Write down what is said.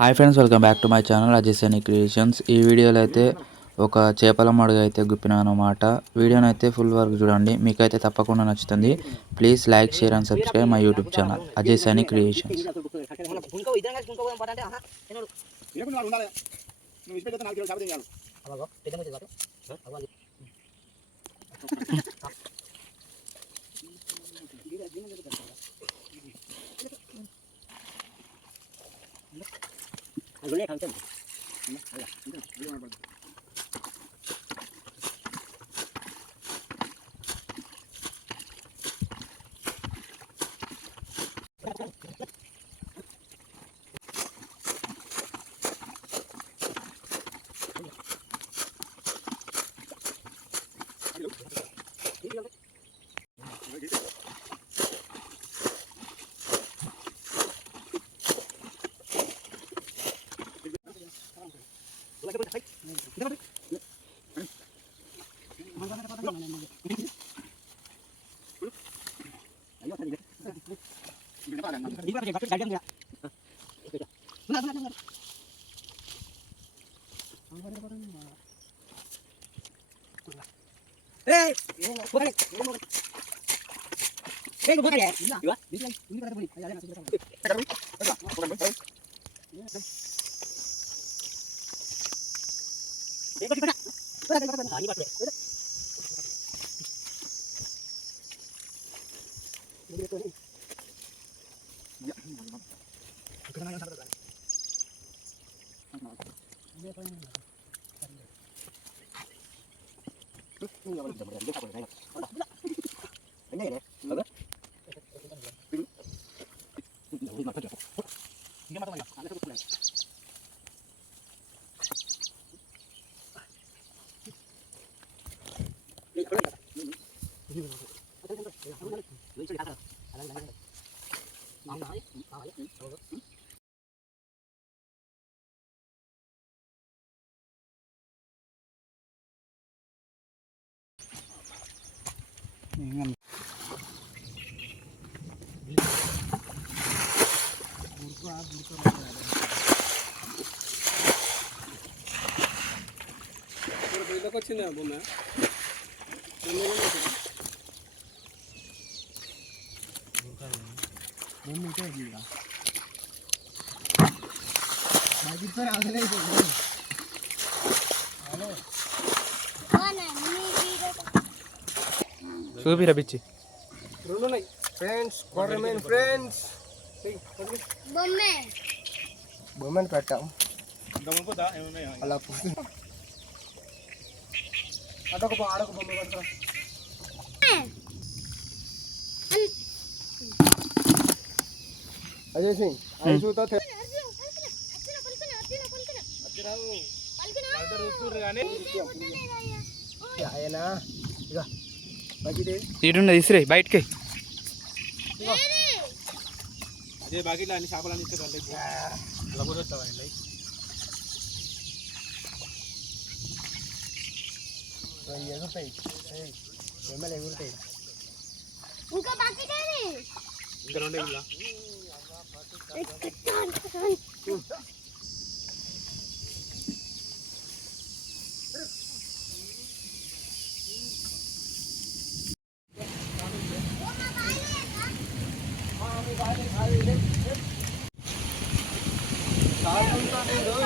Hi friends, welcome back to my channel Ajay Saini creations. ఈ వీడియోలో అయితే ఒక చేపల మడుగు అయితే గుప్పినాను అనమాట. వీడియోని అయితే ఫుల్ వరకు చూడండి, మీకైతే తప్పకుండా నచ్చుతుంది. Please like, share and subscribe my YouTube channel Ajay Saini creations. చూపిరా పిచ్చి ఫ్రెండ్స్, గవర్నమెంట్ ఫ్రెండ్స్ బొమ్మని పెట్టాం అలా అదొక ఆడొక బొమ్మ పెడతాం. అజయ్ సింగ్ అది చూస్తా ఆయన ఇటున్నది ఇసిరే బయటకి. అదే బాకీలో అన్ని చేపలన్నీ ఎగురుతాయి, బొమ్మలు ఎగురుతాయి. ఇంకా రెండు సార్